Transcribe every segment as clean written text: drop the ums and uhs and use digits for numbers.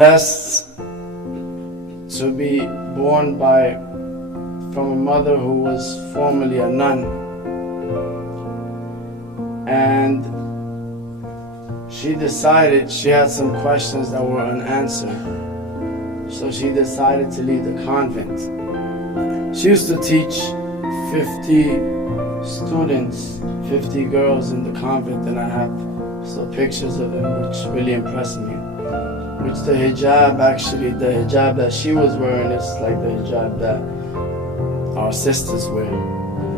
Blessed to be born from a mother who was formerly a nun, and she decided she had some questions that were unanswered, so she decided to leave the convent. She used to teach 50 students, 50 girls in the convent, and I have some pictures of them which really impressed me. Which the hijab that she was wearing is like the hijab that our sisters wear,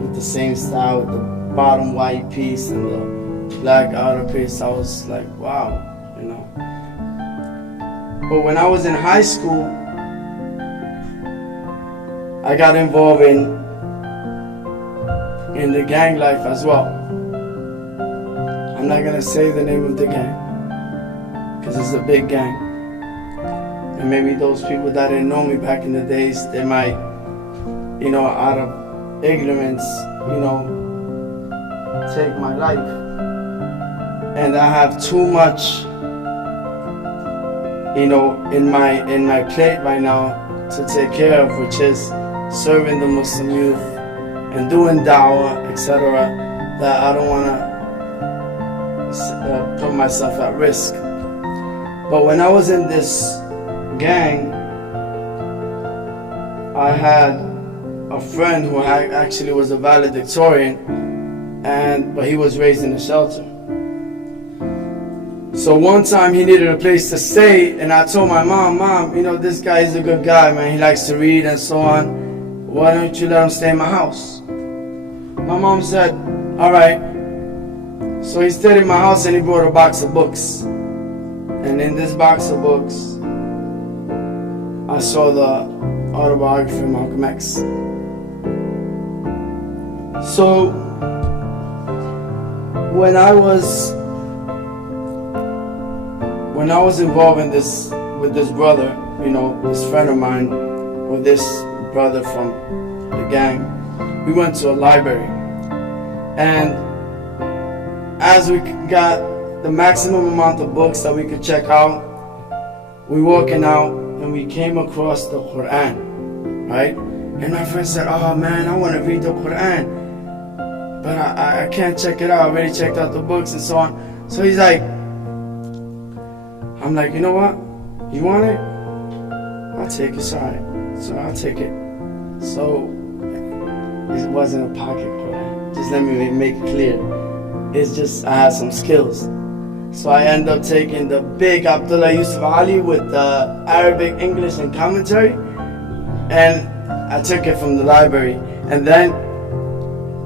with the same style, with the bottom white piece and the black outer piece. I was like, wow, you know. But when I was in high school, I got involved in the gang life as well. I'm not gonna say the name of the gang, because it's a big gang. And maybe those people that didn't know me back in the days, they might, you know, out of ignorance, you know, take my life. And I have too much, you know, in my plate right now to take care of, which is serving the Muslim youth and doing da'wah, etc., that I don't want to put myself at risk. But when I was in this gang, I had a friend who actually was a valedictorian, but he was raised in a shelter. So one time he needed a place to stay, and I told my mom, you know, this guy is a good guy, man. He likes to read and so on. Why don't you let him stay in my house? My mom said, all right. So he stayed in my house and he brought a box of books. And in this box of books, I saw the autobiography of Malcolm X. So when I was involved in this with this brother, you know, this friend of mine, or this brother from the gang, we went to a library, and as we got the maximum amount of books that we could check out, we walking out and we came across the Qur'An, right? And my friend said, oh man, I want to read the Qur'An, but I can't check it out. I already checked out the books and so on. So he's like, I'm like, you know what? You want it? I'll take it, sorry. So I'll take it. So it wasn't a pocket Qur'an. Just let me make it clear. It's just I had some skills. So I ended up taking the big Abdullah Yusuf Ali with the Arabic, English, and commentary, and I took it from the library. And then,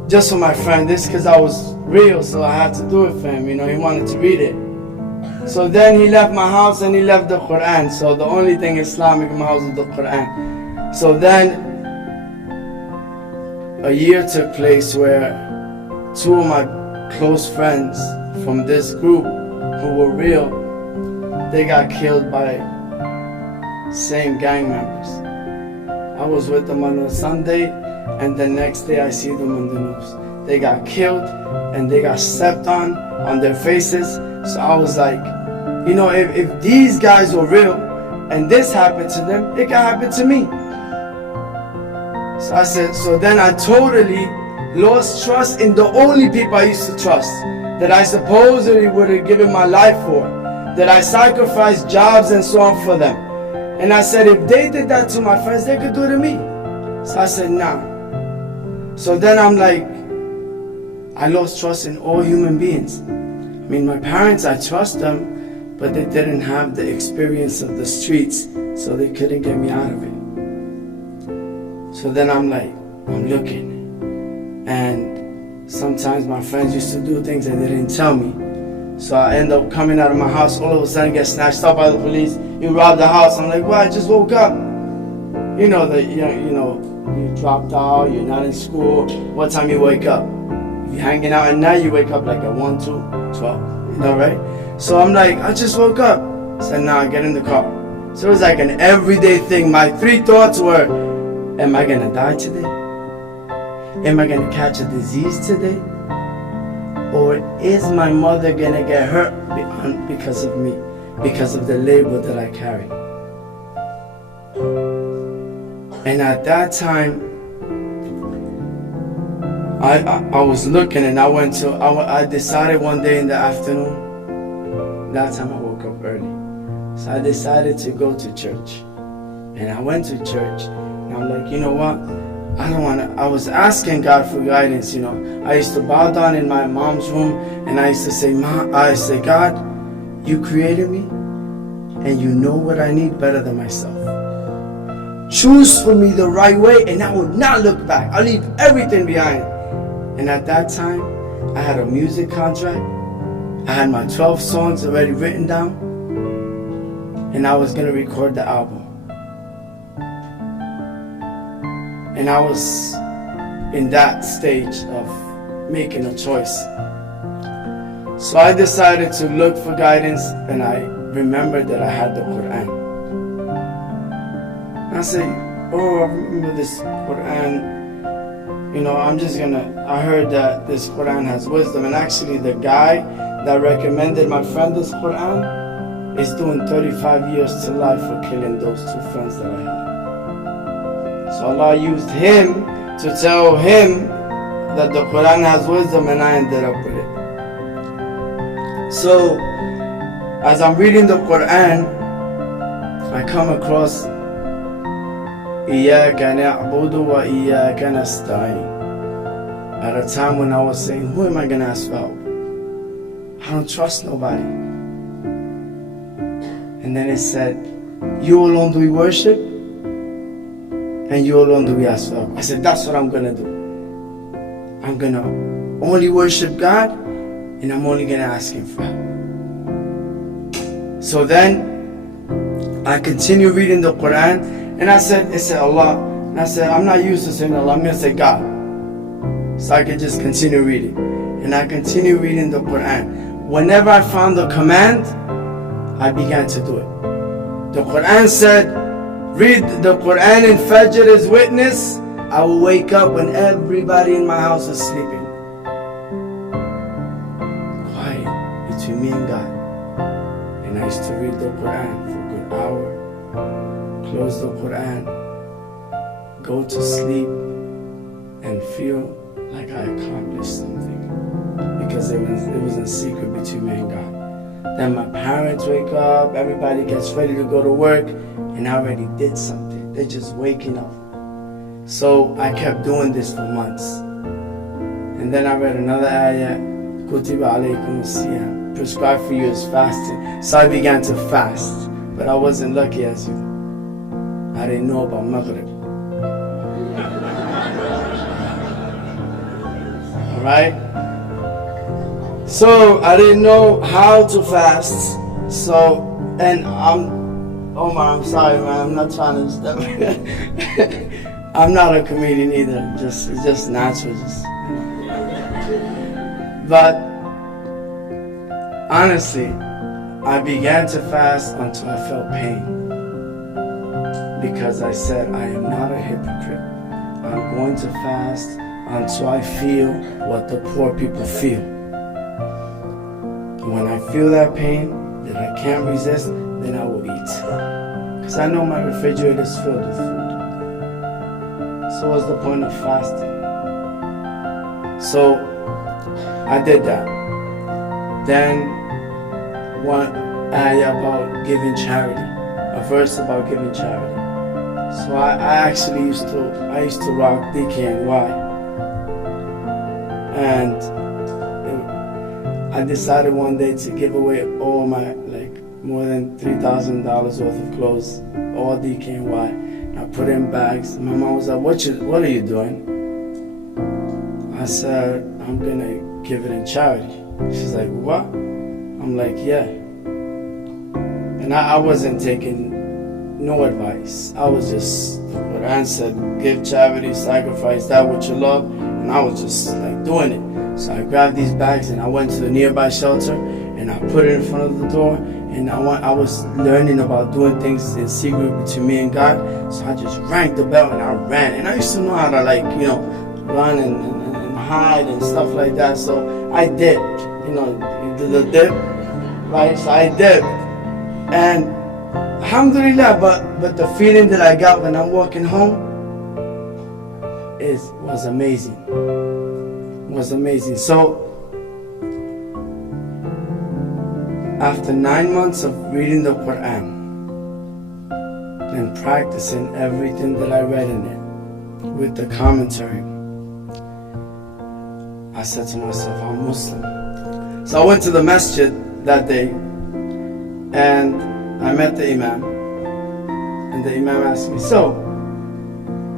just for my friend, this because I was real, so I had to do it for him. You know, he wanted to read it. So then he left my house and he left the Qur'an. So the only thing Islamic in my house is the Qur'an. So then a year took place where two of my close friends from this group who were real, they got killed by same gang members. I was with them on a Sunday, and the next day I see them on the news. They got killed and they got stepped on their faces. So I was like, you know, if these guys were real and this happened to them, it can happen to me. So I said, so then I totally lost trust in the only people I used to trust, that I supposedly would have given my life for, that I sacrificed jobs and so on for them. And I said, if they did that to my friends, they could do it to me. So I said, nah. So then I'm like, I lost trust in all human beings. I mean, my parents, I trust them, but they didn't have the experience of the streets, so they couldn't get me out of it. So then I'm like, I'm looking. And sometimes my friends used to do things and they didn't tell me. So I end up coming out of my house, all of a sudden get snatched up by the police. You robbed the house. I'm like, well, I just woke up. You know, you dropped out, you're not in school. What time you wake up? If you're hanging out at night, you wake up like at 1, 2, 12, you know, right? So I'm like, I just woke up. I said, nah, get in the car. So it was like an everyday thing. My 3 thoughts were, am I gonna die today? Am I gonna catch a disease today? Or is my mother gonna get hurt because of me, because of the label that I carry? And at that time, I was looking, and I decided one day in the afternoon, that time I woke up early. So I decided to go to church. And I went to church, and I'm like, you know what? I was asking God for guidance, you know. I used to bow down in my mom's room, and I used to say, God, you created me, and you know what I need better than myself. Choose for me the right way, and I will not look back. I'll leave everything behind. And at that time, I had a music contract. I had my 12 songs already written down, and I was going to record the album. And I was in that stage of making a choice. So I decided to look for guidance, and I remembered that I had the Qur'an. And I said, oh, I remember this Qur'an. You know, I heard that this Qur'an has wisdom. And actually the guy that recommended my friend this Qur'an is doing 35 years to life for killing those two friends that I had. So Allah used him to tell him that the Qur'an has wisdom, and I ended up with it. So as I'm reading the Qur'an, I come across Iyaka na'budu wa iyaka nasta'in. At a time when I was saying, who am I going to ask for help? I don't trust nobody. And then it said, you alone do we worship, and you alone do we ask for help. I said, that's what I'm going to do. I'm going to only worship God, and I'm only going to ask Him for help. So then I continue reading the Qur'an, and it said Allah. And I said, I'm not used to saying Allah, I'm going to say God. So I could just continue reading. And I continue reading the Qur'an. Whenever I found the command, I began to do it. The Qur'an said, read the Qur'an in Fajr as witness. I will wake up when everybody in my house is sleeping. Quiet between me and God. And I used to read the Qur'an for a good hour. Close the Qur'an. Go to sleep. And feel like I accomplished something. Because it was in secret between me and God. Then my parents wake up, everybody gets ready to go to work, and I already did something. They're just waking up. So I kept doing this for months. And then I read another ayah, Kutiba alaykum as-siyam, prescribed for you is fasting. So I began to fast, but I wasn't lucky as you. I didn't know about Maghrib. Alright? So I didn't know how to fast. So, and Omar, I'm sorry man, I'm not trying to step. I'm not a comedian either. It's just natural. But honestly, I began to fast until I felt pain. Because I said, I am not a hypocrite. I'm going to fast until I feel what the poor people feel. And when I feel that pain, that I can't resist, then I will eat. Because I know my refrigerator is filled with food. So what's the point of fasting? So I did that. Then one ayah about giving charity, a verse about giving charity. So I actually used to rock DKNY, and I decided one day to give away all my, more than $3,000 worth of clothes, all DKNY. I put it in bags. My mom was like, what are you doing? I said, I'm gonna give it in charity. She's like, what? I'm like, yeah. And I wasn't taking no advice. I was just, what I said, give charity, sacrifice that what you love. And I was just doing it. So I grabbed these bags and I went to the nearby shelter and I put it in front of the door. And I was learning about doing things in secret between me and God. So I just rang the bell and I ran. And I used to know how to run and hide and stuff like that. So I dipped, the dip, right? So I dipped. And alhamdulillah, but the feeling that I got when I'm walking home, was amazing. Was amazing. So after 9 months of reading the Qur'an and practicing everything that I read in it with the commentary, I said to myself, I'm Muslim. So I went to the masjid that day and I met the Imam. And the Imam asked me, so,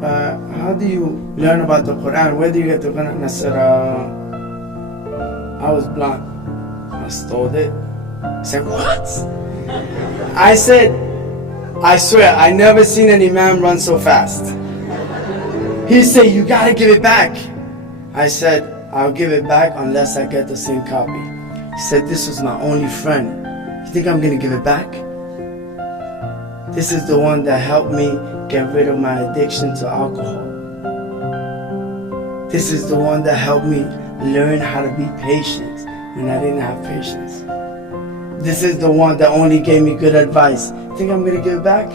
how do you learn about the Qur'an? Where do you get the Qur'an? And I said, I was blind. I stole it. He said, what? I said, I swear, I never seen an Imam run so fast. He said, you gotta give it back. I said, I'll give it back unless I get the same copy. He said, this was my only friend. You think I'm gonna give it back? This is the one that helped me get rid of my addiction to alcohol. This is the one that helped me learn how to be patient when I didn't have patience. This is the one that only gave me good advice. Think I'm gonna give it back?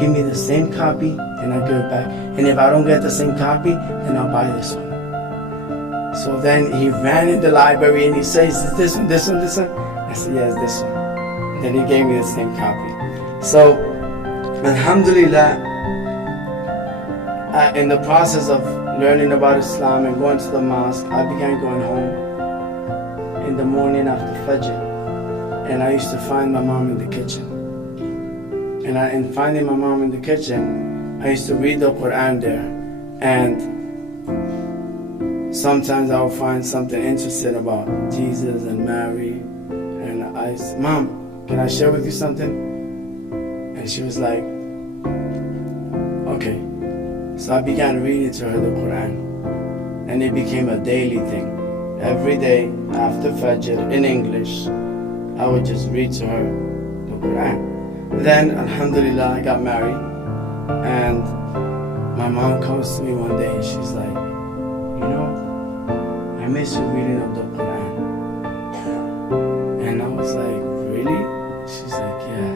Give me the same copy and I'll give it back. And if I don't get the same copy, then I'll buy this one. So then he ran in the library and he says, is this one, this one, this one? I said, yes, this one. And then he gave me the same copy. So, alhamdulillah, in the process of learning about Islam and going to the mosque, I began going home in the morning after Fajr. And I used to find my mom in the kitchen. And finding my mom in the kitchen, I used to read the Qur'an there. And sometimes I would find something interesting about Jesus and Mary. And I said, Mom, can I share with you something? And she was like, okay. So I began reading to her the Qur'an. And it became a daily thing. Every day after Fajr in English, I would just read to her the Qur'an. Then, alhamdulillah, I got married. And my mom comes to me one day and she's like, you know, I miss your reading of the Qur'an. And I was like, really? She's like, yeah.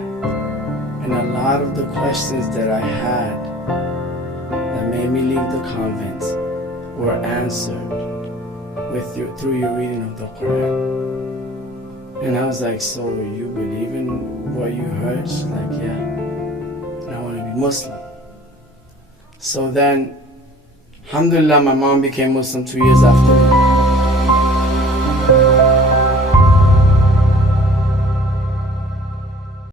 And a lot of the questions that I had that made me leave the convent were answered through your reading of the Qur'an. And I was like, so you believe in what you heard? She's like, yeah. And I want to be Muslim. So then, alhamdulillah, my mom became Muslim 2 years after